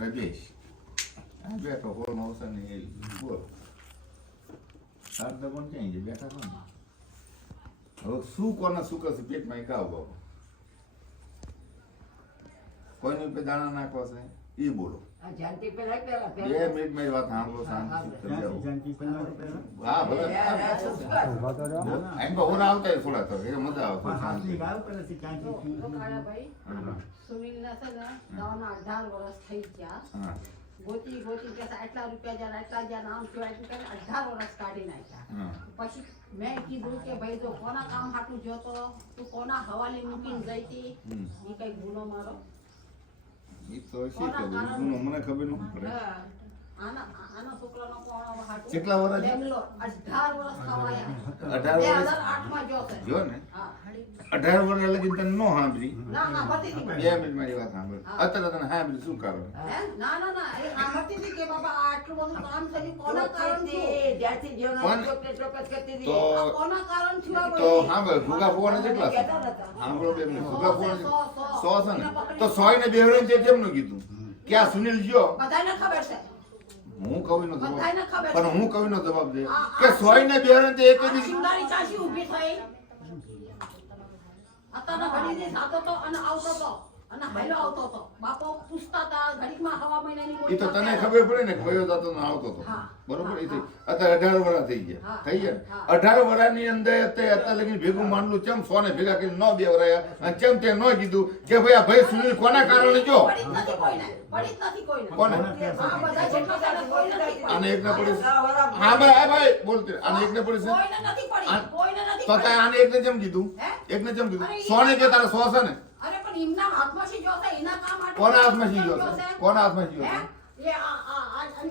પ્રદેશ આ બેઠો હોલ મૌસમ ને બોલ શારદા પણ ક્યાં છે બેઠા છો ને હવે શું કોને શું કરશે પેટમાં ખાવ બાબા કોઈને ઉપર દાણા નાખવા છે એ બોલો 2 મિનિટ મારી વાત સાંભળો શાંતિ હા ભલે એમ તો ઓર આવતા થોડા તો એ મજા આવે સુનિલ ના છે ને 18 વર્ષ થઈ ગયા ગોતી કે આટલા રૂપિયા જ્યાં આટલા જ્યાં નામ કહેવાય કે 18 વર્ષ કાઢી નાખ્યા પછી મેં કીધું કે ભાઈ જો કોના કામ હાટું જોતો તું કોના હવાલે મૂકીને જઈ હતી એ કઈ ગુનો મારો ઈ તો શી ખબર ગુનો મને ખબર ન પડે આના છોકરાનો કોણ હાટું કેટલા વર્ષ બેંગ્લોર 18 વર્ષ ખવાયા 18 વર્ષ 2008 માં જો ને 18 વર્ષ લગી તને નો સાંભળી ના બતી 2 મિનિટ મારી વાત સાંભળ અત્યારે તને સાંભળી શું કારણ ના એ સાંભળતી હતી કે બાબા આટલું બધું કામ થયું કોના કારણ છે જ્યાંથી જીવન ચોક્કસ કરતી હતી કોના કારણ છે તો સાંભળ ભૂગા ફોવાને કેટલા છે સાંભળો બે મિનિટ ભૂગા ફોવાને 100 છે ને તો 100 ને બેહરે છે કેમનું કીધું કે આ સુનિલ જો બધાને ખબર છે હું કવિનો જવાબ પણ હું કવિનો જવાબ દે કે 100 ને બેહરે તે એક દી સિંગારી ચાસી ઊભી થઈ અત્યારે ઘડીને સાતો તો અને આવતો તો અને હાલો આવતો તો બાપો પૂછતા હતા ઘડીમાં હવા મહિનાની ઈ તો તને ખબર પડે ને કયો જાતો ને આવતો તો બરોબર ઈ અત્યારે 18 વર્ષ થઈ ગયા 18 વર્ષની અંદર અત્યારે લગી ભેગું માનલું ચમ 100 ને ભેગા કરીને ન બે વરાયા અને ચમ તે ન કીધું કે ભાઈ આ ભાઈ સુનિલ કોના કારણે જો પડી જ નથી કોઈને કોને આ બધા જેટલા જાણે કોઈ નથી આને એક ને પડી હા ભાઈ બોલતે આને એક ને પડી કોઈને નથી તો કાઈ આને એક ને જેમ કીધું 1 ને જેમ કીધું 100 ને જે તારા 100 છે ને અરે પણ એમના હાથમાં શી જોશે એના કામ માટે કોના હાથમાં શી જોશે કોના હાથમાં શી જોશે એ આ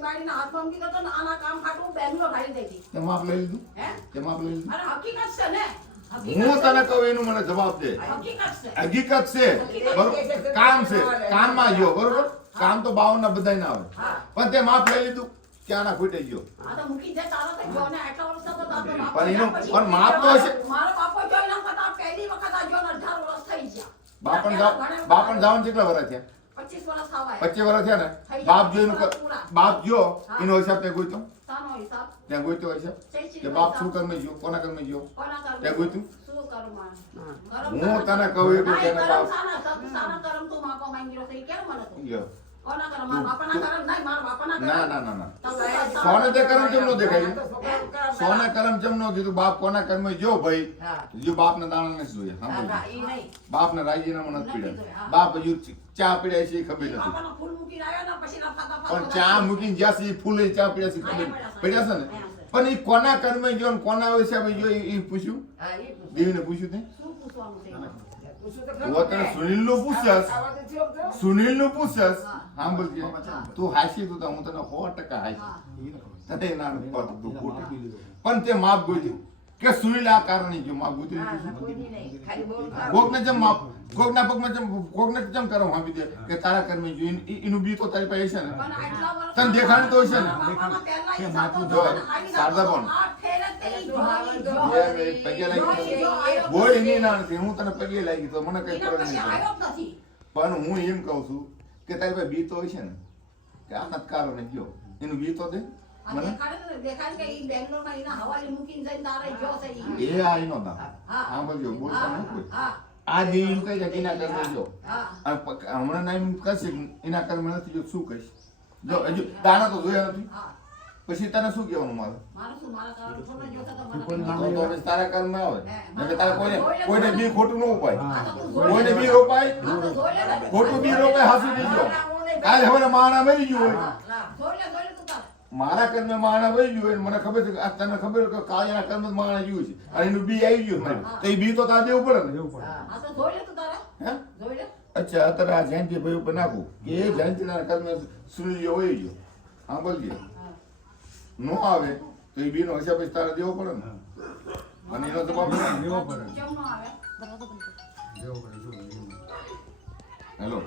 બાડીના હાથમાં મૂકી દો તો આના કામ હાટું બેંગ્લોર ભાડી દેતી તે માપ લઈ લીધું તે માપ લઈ લીધું અરે હકીકત છે ને હું તને કહું એનું મને જવાબ દે હકીકત છે બરોબર કામ છે કામમાં ગયો બરોબર કામ તો 52 ના બધાય ના આવે પણ તે માપ લઈ લીધું ક્યાં ના ખૂટે ગયો આ તો મૂકી દે તારો તો જો ને આટલા વર્ષ તો તારો માપ પણ એનો પણ માપ તો હશે મારો બાપો જોઈ ના પતા પહેલી વખત આ જો 18 વર્ષ થઈ ગયા બાપણ જાવન કેટલા વર્ષ થયા 25 વર્ષ આવાય 25 વર્ષ થયા ને બાપ જો એનો હિસાબ તે ગોઈતો સાનો હિસાબ ત્યાં ગોઈતો હિસાબ કે બાપ શું કરમે જો કોના કરમે જો ત્યાં ગોઈતું શું કરું માં હું તને કહું એટલું કે બાપ સાના કરમ તું માપા માંગ્યો થઈ કેમ મને તું લ્યો કોના કરમ મારા બાપાના કરમ નહીં મારા બાપાના કરમ ના સોને તે કરમ કેમ નો દેખાય સોને કરમ કેમ નો કીધું બાપ કોના કરમે જો ભાઈ જો બાપ ને દાણા નથી જોઈએ હા બાપ ને રાજીનામું નથી પીડ્યા બાપ હજુ ચા પીડ્યા છે ખબર નથી બાપાનો ફૂલ મૂકી આવ્યો ને પછી ના ફાતા પણ ચા મૂકીને જ્યાં છે ફૂલે ચા પીડ્યા છે ખબર પીડ્યા છે ને પણ એ કોના કર્મે ગયો ને કોના હિસાબે ગયો એ પૂછ્યું દેવીને પૂછ્યું તે શું પૂછવાનું છે સુનિલ નું પૂછસ સાંભળ કે તું હાસી તું હું તને 100% હાસી તને ના પણ તે માપ ગોતી કે સુનિલ આ કારણે જો માપ ગોતી કોકને જેમ માપ કોકના પગમાં જેમ કોકને જેમ કરો આપી દે કે તારા કર્મે જો એનું બી તો તારી પાસે છે ને તને દેખાણ તો છે ને શારદા પણ બોલ એની ના નથી હું તને પગે લાગી તો મને કઈ ખબર નહીં પણ હું એમ કહું છું કે તારી પાસે બી તો હોય છે ને કે આ નથી કારણે ગયો એનું બી તો દે મને દેખાય કે ઈ બેંગ્લોર માં એના હવાલે મૂકીને જઈને તારે જો છે એ આ એનો ના હા બોલજો બોલતા ન કોઈ આ દેવી કઈ જાય એના કર્મ જો હમણાં ના એમ કશે એના કર્મ નથી જો શું કહીશ જો હજુ દાણા તો જોયા નથી પછી તને શું કહેવાનું મારું તારા કર્મ આવે તારે કોઈને બી ખોટું ન ઉપાય કોઈને બી રોપાય ખોટું બી રોપાય હાસી દેજો કાલે હવે માણા મરી ગયું હોય મારા કર્મ માણા વહી ગયું હોય મને ખબર છે આ તને ખબર કે કાળિયાના કર્મ માણા ગયું છે અને એનું બી આવી ગયું મારું તો એ બી તો તારે દેવું પડે ને હે અચ્છા અત્યારે આ જયંતિ ભાઈ ઉપર નાખું કે એ જયંતિના કર્મ સૂર્ય વહી ગયો હા બોલજે નો આવે તો એ બી નો હિસાબ તારે દેવો પડે ને અને એનો જવાબ દેવો પડે હેલો